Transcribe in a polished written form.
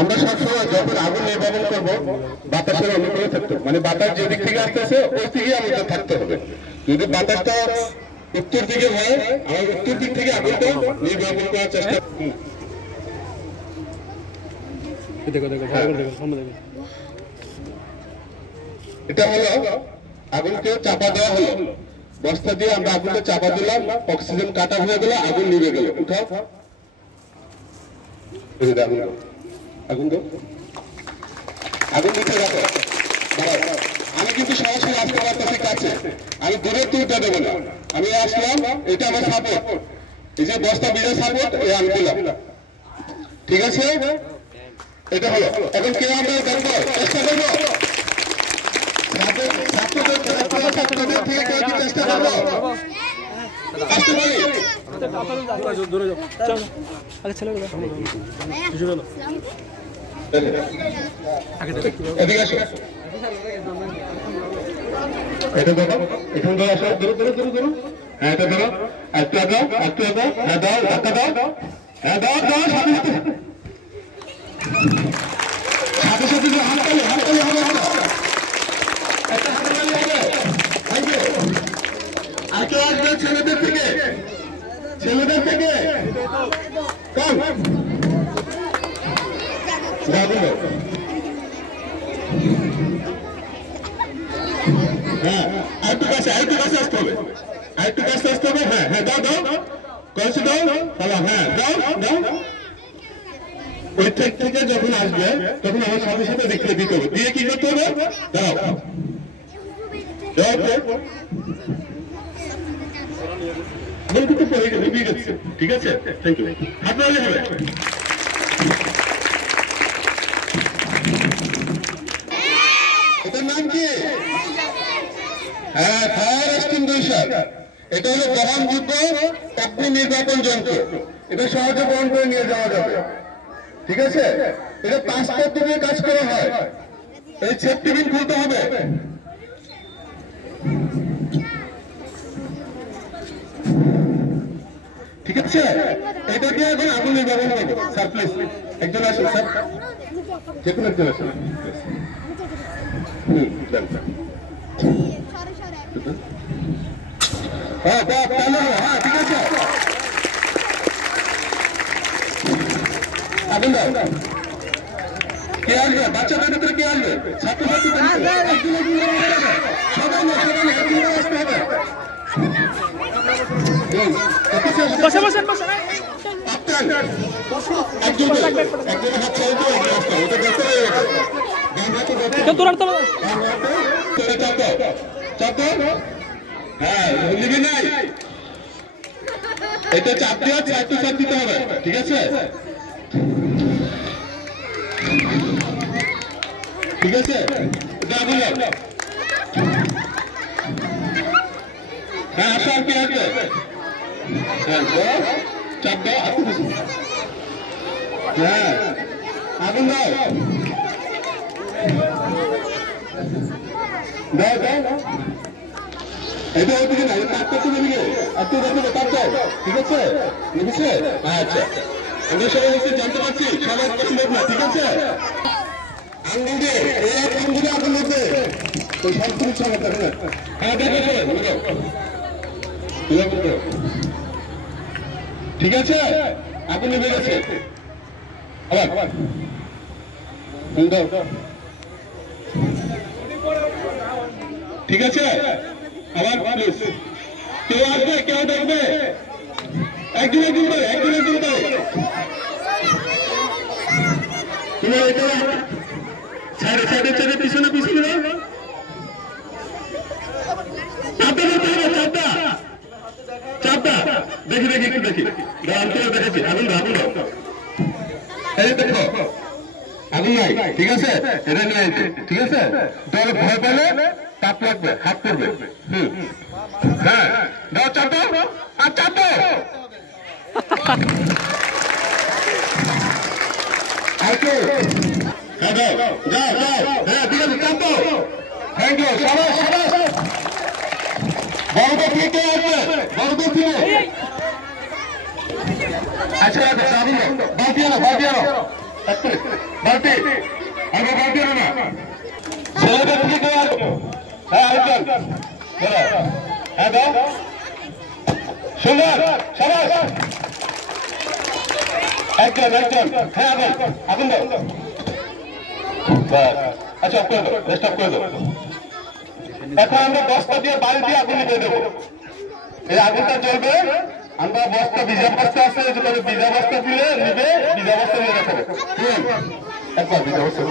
আমরা সবসময় যখন আগুন নির্বাপন করবো বাতাসের অনুকূলে থাকতে হবে, মানে বাতাস যেদিক থেকে আসতেছে ওই দিকে আমাদের থাকতে হবে। যদি বাতাসটা উত্তর দিকে হয় আমার উত্তর দিক থেকে আগুনটা নির্বাপন করার চেষ্টা। এটা হলো আগুনকে চাপা দেওয়া হলো, বস্তা দিয়ে আমরা আগুনকে চাপা দিলাম, অক্সিজেন কাটা হয়ে গেল, আগুন নিভে গেল। উঠাও আগুন দাও, আগুন নিতে রাখো। আমি কিন্তু সরাসরি আসতে পারতেছি কাছে, আমি দূরে তুলতে দেবো না। আমি আসলাম, এটা আমার সাপোর্ট, এই যে বস্তা বিড়ে সাপোর্ট এই আমি দিলাম, ঠিক আছে? এটা হলো এখন কে আমরা দেখবো, চেষ্টা করবো ছাত্রদের থেকে কেউ কি চেষ্টা করবো? আসতে পারি এদিকে আসো, এটা দেখো, এখানে ধরো, আসো, ধরো ধরো ধরো ধরো, হ্যাঁ এটা ধরো, একটা দাও, একটা দাও, হ্যাঁ দাও, একটা দাও, হ্যাঁ দাও দাও, সাথে সাথে সাথে সাথে হাততালি হাততালি হবে, একটা হাততালি হবে। Thank you. আর কেউ আসবে ছেলেদের থেকে, ছেলেদের থেকে কম হ্যাঁ আরেকটু কাছে, আরেকটু কাছে আসতে হবে, আরেকটু কাছে আসতে হবে। হ্যাঁ হ্যাঁ দাও দাও কাছে দাও, হ্যাঁ দাও দাও। ওই থেকে যখন আসবে তখন আমার সাথে সাথে দেখতে দিতে হবে, দিয়ে কি করতে হবে? দাও ঠিক আছে, থ্যাংক ইউ। হাত নাড়লে হবে। এটার নাম কি? হ্যাঁ, ফায়ার এক্সটিংগুইশার। এটা হলো বহনযোগ্য অগ্নি নির্বাপন যন্ত্র, এটা সহজে বহন করে নিয়ে যাওয়া যাবে, ঠিক আছে? এটা 5 পদ্ধতি দিয়ে কাজ করা হয়। এই সেফটি পিন খুলতে হবে, ঠিক আছে? এটা দিয়ে এখন আগুন নির্বাপন করবো। স্যার প্লিজ একজন আসুন, স্যার যে কোনো একজন আসুন। হ্যাঁ হ্যাঁ ঠিক আছে, আগুন দাও। কে আসবে? বাচ্চাদের ভিতরে কে আসবে? ছাত্রছাত্রী সবাই না, সবাই না, একদিন আসতে হবে। এটা চাপ দিয়ে চাপ দিতে হবে, ঠিক আছে? ঠিক আছে, হ্যাঁ আসো, আর কি আসবে? চাপ দাও, হ্যাঁ আগুন দাও দাও দাও। এটা ওদিকে না, এটা তাপ করতে দেবে, একটু দেখো তাপ দাও, ঠিক আছে? বুঝেছে? আচ্ছা, আমরা সবাই নিশ্চয়ই জানতে পারছি, সবাই পছন্দ না, ঠিক আছে? আঙ্গুল দিয়ে এই আঙ্গুলে আগুন দিতে ওই সব কিছু চালাতে হবে। হ্যাঁ দেখো, ঠিক আছে? আগুন নিভে গেছে, আবার ঠিক আছে? আবার প্লিজ কেউ আসবে, কেউ দেখবে, একজন একজন করে, একজন একজন করে। তোমার এটা সাইডে সাইডে সাইডে পিছনে পিছনে চাপটা দেখি দেখি একটু দেখি, দেখেছি আগুন আগুন এই দেখো আগুন নাই, ঠিক আছে? এটা নিয়ে ঠিক আছে? দল ভয় পেলে তাপ লাগবে, হাত করবে। হ্যাঁ দাও, চাপ দাও, আর চাপ দাও। হ্যাঁ দাও, যাও যাও, হ্যাঁ ঠিক আছে, চাপ দাও। থ্যাংক ইউ, সবাই সবাই বড় থেকে আসবে, বড় থেকে। আচ্ছা রাখো, বালতি আনো, বালতি আনো, বালতি আগে বালতি না ছেলেদের কি করে আসবো হ্যাঁ আরেকজন বলো হ্যাঁ দাও সুন্দর সবাই একজন হ্যাঁ আগুন দাও আচ্ছা অফ করে দাও রেস্ট অফ করে দাও এখন আমরা বস্তা দিয়ে বালি দিয়ে আগুন নিভিয়ে দেবো এই আগুনটা জ্বলবে আমরা বস্তা ভিজা বস্তা আছে ভিজা বস্তা দিলে নিবে ভিজা বস্তা নিয়ে রাখবে একবার ভিজা বস্তা